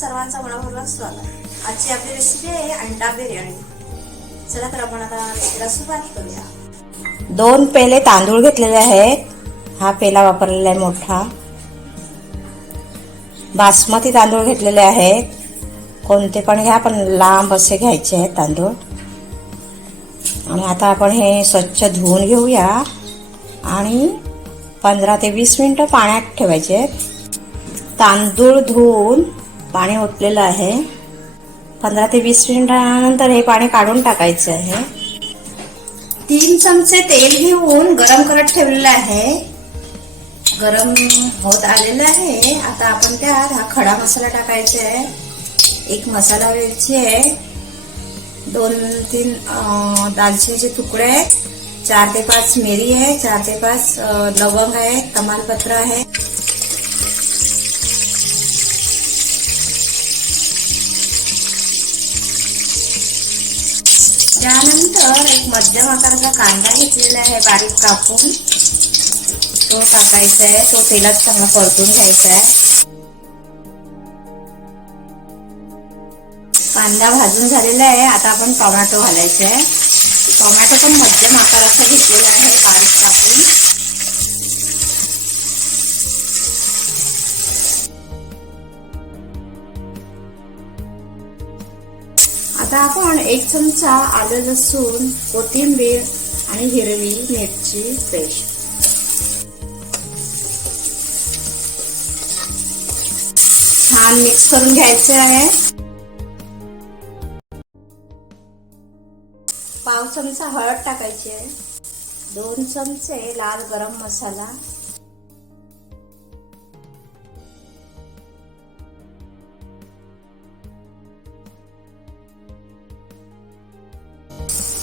सर्वांचा मनापूर्वक स्वागत। आजची आपली रेसिपी आहे अंडा बिर्याणी। चला तर आपण आता रेसिपीला सुरुवात करूया। 2 पेले तांदूळ घेतलेले आहेत। हा पेला वापरलेला आहे मोठा। बासमती तांदूळ घेतलेले आहेत। कोणते पण घ्या, पण लांब असे घ्यायचे आहेत तांदूळ। आणि आता आपण हे स्वच्छ धुवून घेऊया आणि 15 ते 20 मिनिटं पाण्यात ठेवायचे। तांदूळ धुवून पाणी ओतलेलं आहे। 15 ते 20 मिनिटांनंतर हे पाणी काढून टाकायचं आहे। 3 चमचे तेल घेऊन गरम करत ठेवलेलं आहे। गरम होत आलेलं आहे। आता आपण त्यात हा खडा मसाला टाकायचा आहे। 1 मसाला वेलची आहे, 2-3 दालचिनीचे तुकडे आहेत, 4 ते 5 मिरी आहे, 4 ते 5 लवंग आहे, तमालपत्र आहे। त्यानंतर 1 मध्यम आकाराचा कांदा घेतलेला आहे बारीक कापून, तो टाकायचा आहे। तो तेलात चांगला परतून घ्यायचा आहे। कांदा भाजून झालेला आहे। आता आपण टोमॅटो घालायचा आहे। टोमॅटो पण मध्यम आकाराचा घेतलेला आहे बारीक कापून। आता आपण 1 चमचा आलं, लसूण, कोथिंबीर आणि हिरवी मिरची पेस्ट छान मिक्स करून घ्यायचं आहे। पाव चमचा हळद टाकायची आहे, 2 चमचे लाल गरम मसाला,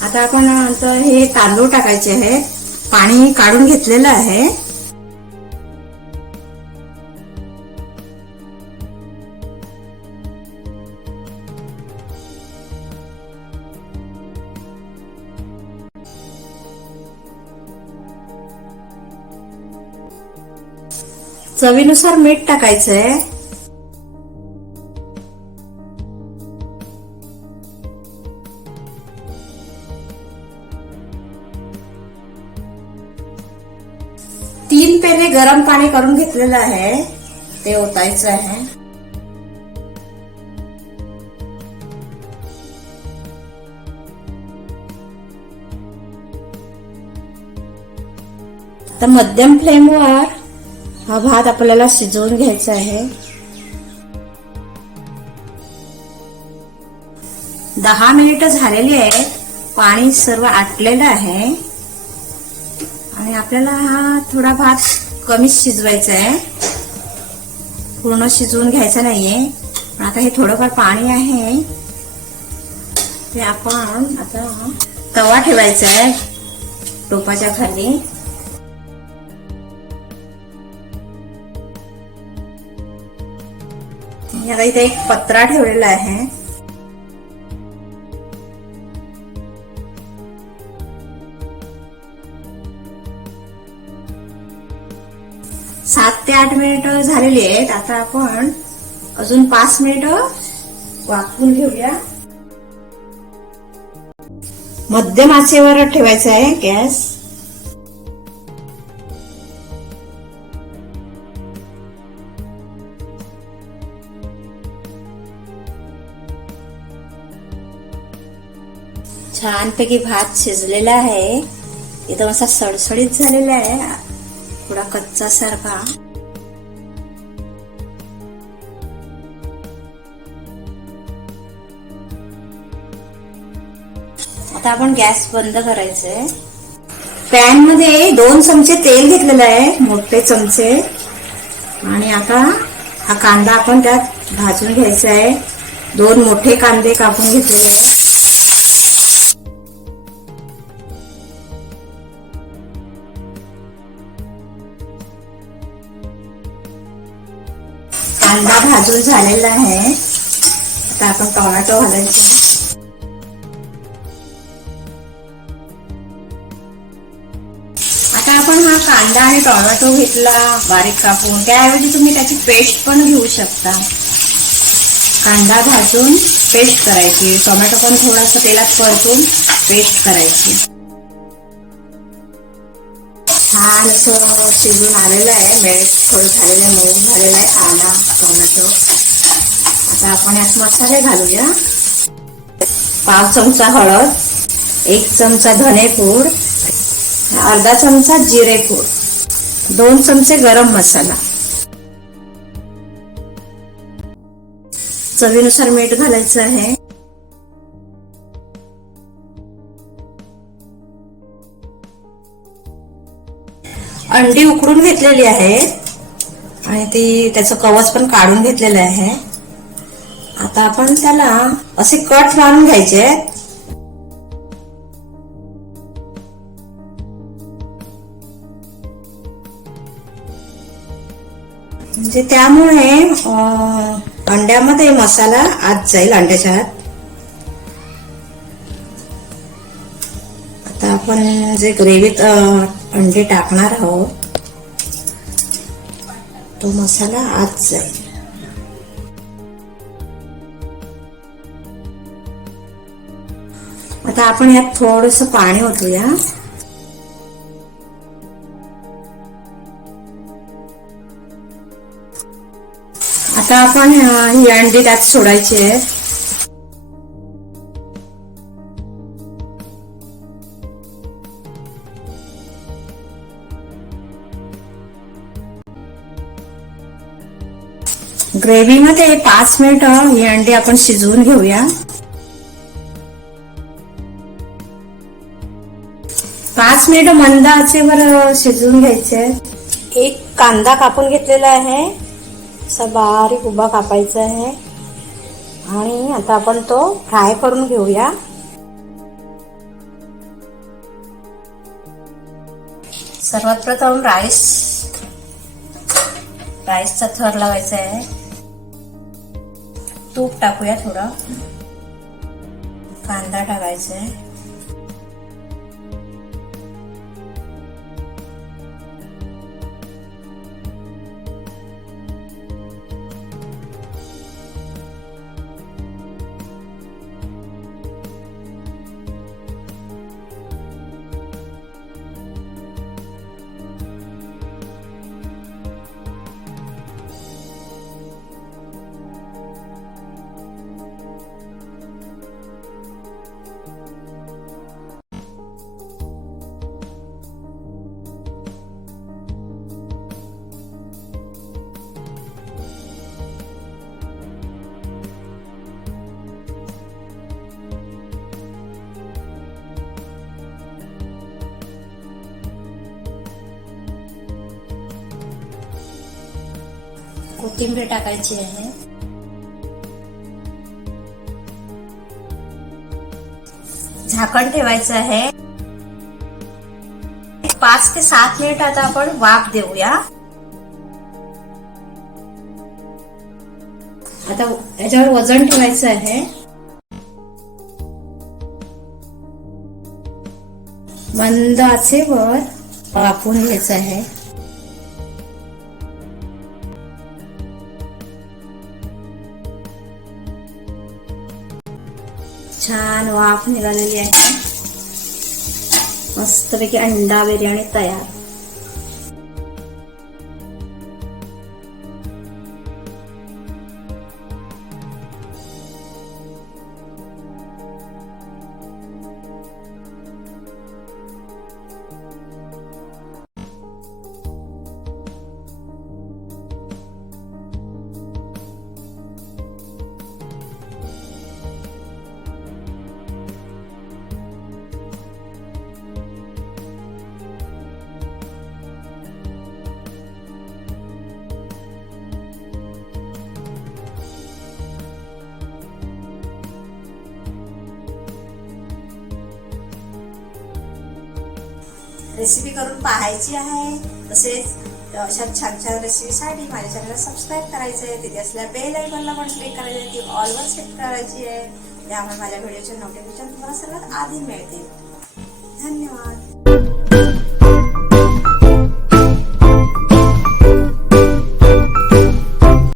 आता आपण हे तांदूळ टाकायचे आहे। पाणी काढून घेतलेलं आहे। चवीनुसार मीठ टाकायचं आहे। तीन पेले गरम पाणी करून घेतलेलं आहे, ते ओतायचं आहे। तर मध्यम फ्लेमवर हा भात आपल्याला शिजवून घ्यायचा आहे। 10 मिनिटं झालेली आहेत। पाणी सर्व आटलेलं आहे आणि आपल्याला हा थोडा भात कमी शिजवायचा आहे, पूर्ण शिजवून घ्यायचा नाहीये। पण आता हे थोडंफार पाणी आहे, ते आपण आता तवा ठेवायचा आहे टोपाच्या खाली। आता इथे 1 पत्रा ठेवलेला आहे। सात ते 8 मिनिटं झालेली आहेत। आता आपण अजून 5 मिनिटं वाफवून घेऊया। मध्यम आचेवर ठेवायचा आहे गॅस। छानपैकी भात शिजलेला आहे, एकदम असा सडसडीत झालेला आहे, थोडा कच्चा सारखा। आता आपण गॅस बंद करायचंय। पॅन मध्ये 2 चमचे तेल घेतलेलं आहे, मोठे चमचे। आणि आता हा कांदा आपण त्यात भाजून घ्यायचा आहे। 2 मोठे कांदे कापून घेतलेले आहे। कांदा भाजून झालेला आहे। आता आपण टोमॅटो घालायचे। आता आपण हा कांदा आणि टोमॅटो घेतला बारीक कापून, त्याऐवजी तुम्ही त्याची पेस्ट पण घेऊ शकता। कांदा भाजून पेस्ट करायची, टोमॅटो पण थोडासा तेलात परतून पेस्ट करायची. छान असं शिजून आलेलं आहे, मेल्ट थोडं झालेलं आहे, मऊ झालेला आहे कांदा टोमॅटो. आता आपण यात मसाले घालूया. 1 चमचा हळद, 1 चमचा धनेपूड, अर्धा चमचा जिरेपूड, 2 चमचे गरम मसाला, चवीनुसार मीठ घालायचं आहे. अंडी उकडून घेतलेली आहे आणि त्याचं कवच पण काढून घेतलेलं आहे. आता आपण त्याला असे कट मारून घ्यायचे. म्हणजे त्यामुळे अंड्यामध्ये मसाला आत जाईल अंड्याच्या आत. आता आपण जे ग्रेव्हीत अंडे टाकणार आहोत तो मसाला आत जाईल. आता आपण यात थोडंसं पाणी ओतूया. आता आपण ही अंडी त्यात सोडायची आहे. ग्रेव्ही मध्ये 5 मिनिट ही अंडी आपण शिजवून घेऊया. 5 मिनिट मंद आचेवर शिजवून घ्यायचे. एक कांदा कापून घेतलेला आहे, असा बारीक उभा कापायचा आहे आणि आता आपण तो फ्राय करून घेऊया. सर्वात प्रथम राईसचा थर लावायचा आहे. तूप टाकूया, थोडं कांदा टाकायचा आहे. कोथिंबीर टाकायची आहे. झाकण ठेवायचं आहे. 5 ते 7 मिनिट आता आपण वाफ देऊया. आता याच्यावर वजन ठेवायचं आहे. मंद आचेवर वाफवून घ्यायचं आहे. छान वाफ निघालेली आहे. मस्तपैकी अंडा बिर्याणी तयार. रेसिपी करून पाहायची आहे. तसेच अशा छान छान रेसिपीसाठी माझ्या चॅनलला सबस्क्राईब करायचं आहे. तिथे असलेल्या बेल आयकॉनला पण क्लिक करायचं आहे. ती ऑलवर सेट करायची आहे. त्यामुळे माझ्या व्हिडिओचे नोटिफिकेशन तुम्हाला सर्वात आधी मिळतील. धन्यवाद.